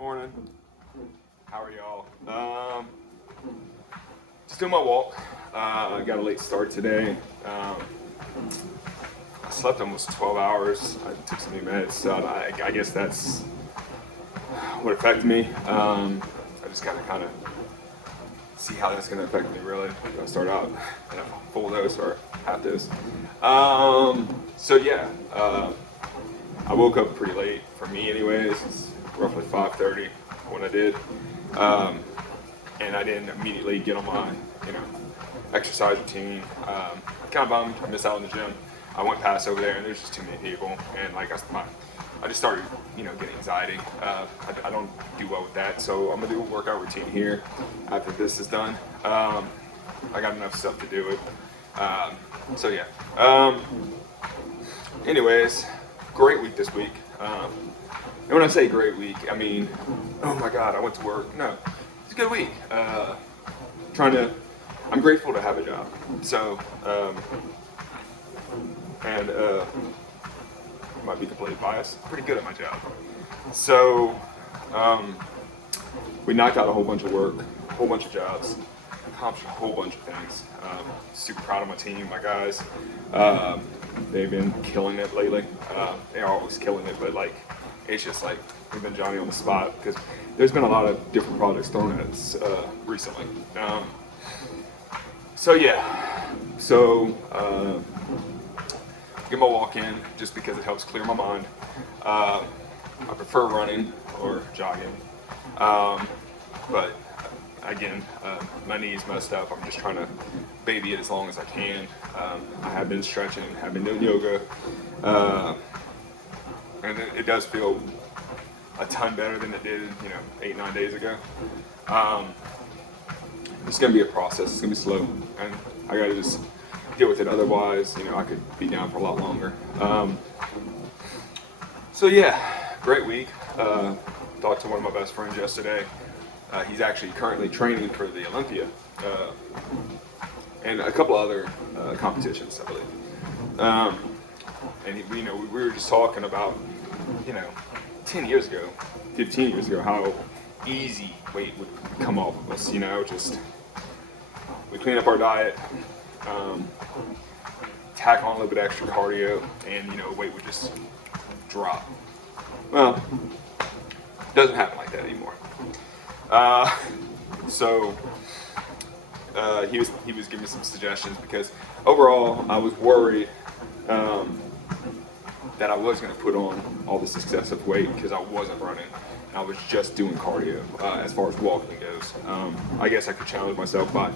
Morning. How are y'all? Just doing my walk. I got a late start today. I slept almost 12 hours. I took some new meds, so I guess that's what affected me. I just gotta kind of see how that's gonna affect me. Really, do I start out at a full dose or half dose? So yeah, I woke up pretty late for me, anyways. It's roughly 5:30 when I did, and I didn't immediately get on my exercise routine. Kind of bummed. I missed out on the gym. I went past over there, and there's just too many people, and I just started getting anxiety. I don't do well with that, so I'm gonna do a workout routine here after this is done. I got enough stuff to do it. So yeah. Anyways, great week this week. And when I say great week, I mean, oh my God, I went to work. No, it's a good week. I'm grateful to have a job. So, might be completely biased. Pretty good at my job. So, we knocked out a whole bunch of work, a whole bunch of jobs, accomplished a whole bunch of things. Super proud of my team, my guys. They've been killing it lately. They're always killing it, but it's just we've been Johnny on the spot because there's been a lot of different projects thrown at us recently. Get my walk in just because it helps clear my mind. I prefer running or jogging, but again, my knee's messed up. I'm just trying to baby it as long as I can. I have been stretching, have been doing yoga, and it does feel a ton better than it did, 8-9 days ago. It's gonna be a process. It's gonna be slow, and I gotta just deal with it. Otherwise, I could be down for a lot longer. So yeah, great week. Talked to one of my best friends yesterday. He's actually currently training for the Olympia and a couple other competitions, I believe. And we were just talking about 10 years ago, 15 years ago, how easy weight would come off of us. Just we clean up our diet, tack on a little bit extra cardio, and weight would just drop. Well, it doesn't happen like that anymore. So he was giving me some suggestions because overall I was worried that I was going to put on all this excessive weight because I wasn't running. I was just doing cardio as far as walking goes. I guess I could challenge myself by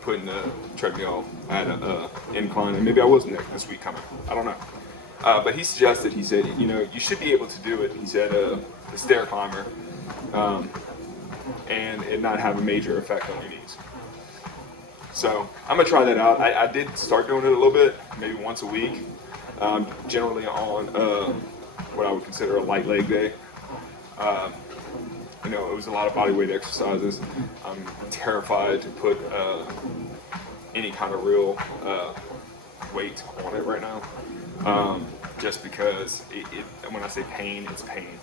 putting the treadmill at an incline, and maybe I wasn't there this week coming. I don't know. But he suggested, he said, you should be able to do it. He said the stair climber, and it not have a major effect on your knees. So I'm gonna try that out. I did start doing it a little bit, maybe once a week, generally on what I would consider a light leg day. It was a lot of body weight exercises. I'm terrified to put any kind of real weight on it right now, just because when I say pain, it's pain.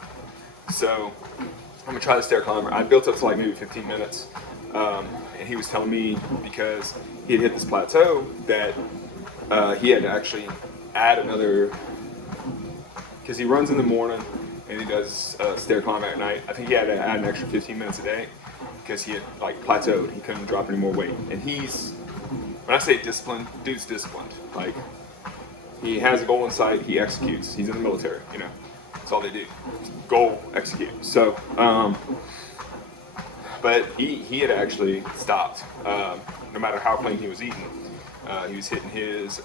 So I'm gonna try the stair climber. I built up to maybe 15 minutes, and he was telling me because he had hit this plateau that he had to actually add another, because he runs in the morning and he does stair climb at night. I think he had to add an extra 15 minutes a day because he had plateaued. He couldn't drop any more weight. And when I say disciplined, dude's disciplined. He has a goal in sight, he executes. He's in the military, That's all they do. Goal, execute. So, but he had actually stopped. No matter how clean he was eating, he was hitting his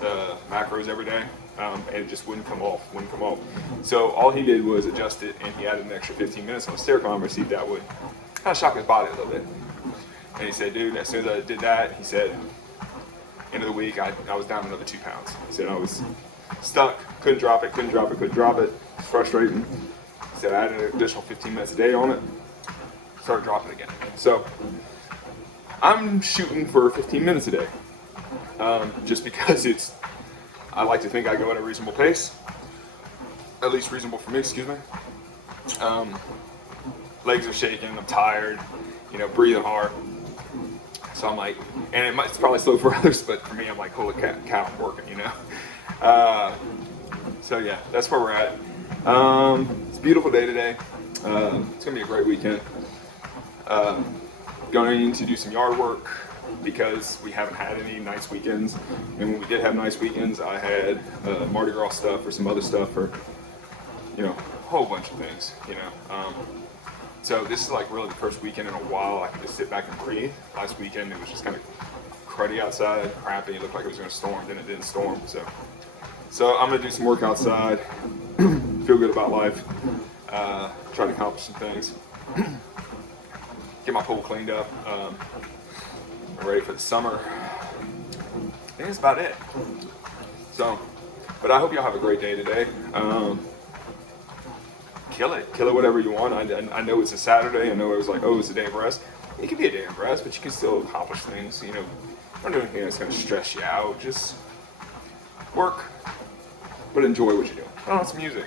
macros every day, and it just wouldn't come off. So all he did was adjust it, and he added an extra 15 minutes on the stair climber to see if that would kind of shock his body a little bit. And he said, dude, as soon as I did that, he said, end of the week, I was down another 2 pounds. He said I was stuck, couldn't drop it. It's frustrating. He said I added an additional 15 minutes a day on it, started dropping again. So I'm shooting for 15 minutes a day, just because I like to think I go at a reasonable pace, at least reasonable for me, excuse me. legs are shaking, I'm tired, breathing hard. So I'm like, and it's probably slow for others, but for me, I'm like, holy cow, I'm working. So yeah, that's where we're at. It's a beautiful day today. It's gonna be a great weekend. Going to do some yard work because we haven't had any nice weekends. And when we did have nice weekends, I had Mardi Gras stuff or some other stuff or, a whole bunch of things, So this is like really the first weekend in a while I can just sit back and breathe. Last weekend it was just kind of cruddy outside, crappy. It looked like it was going to storm, then it didn't storm. So I'm going to do some work outside, feel good about life, try to accomplish some things. Get my pool cleaned up. I'm ready for the summer. I think that's about it. So, but I hope y'all have a great day today. Kill it whatever you want. I know it's a Saturday. I know it was like, it's a day of rest. It can be a day of rest, but you can still accomplish things. Don't do anything that's going to stress you out. Just work, but enjoy what you're doing. It's music.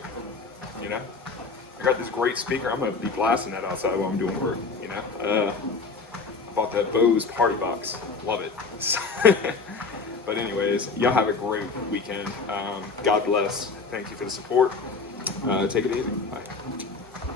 I got this great speaker. I'm gonna be blasting that outside while I'm doing work. I bought that Bose party box. Love it. But anyways, y'all have a great weekend. God bless. Thank you for the support. Take it easy. Bye.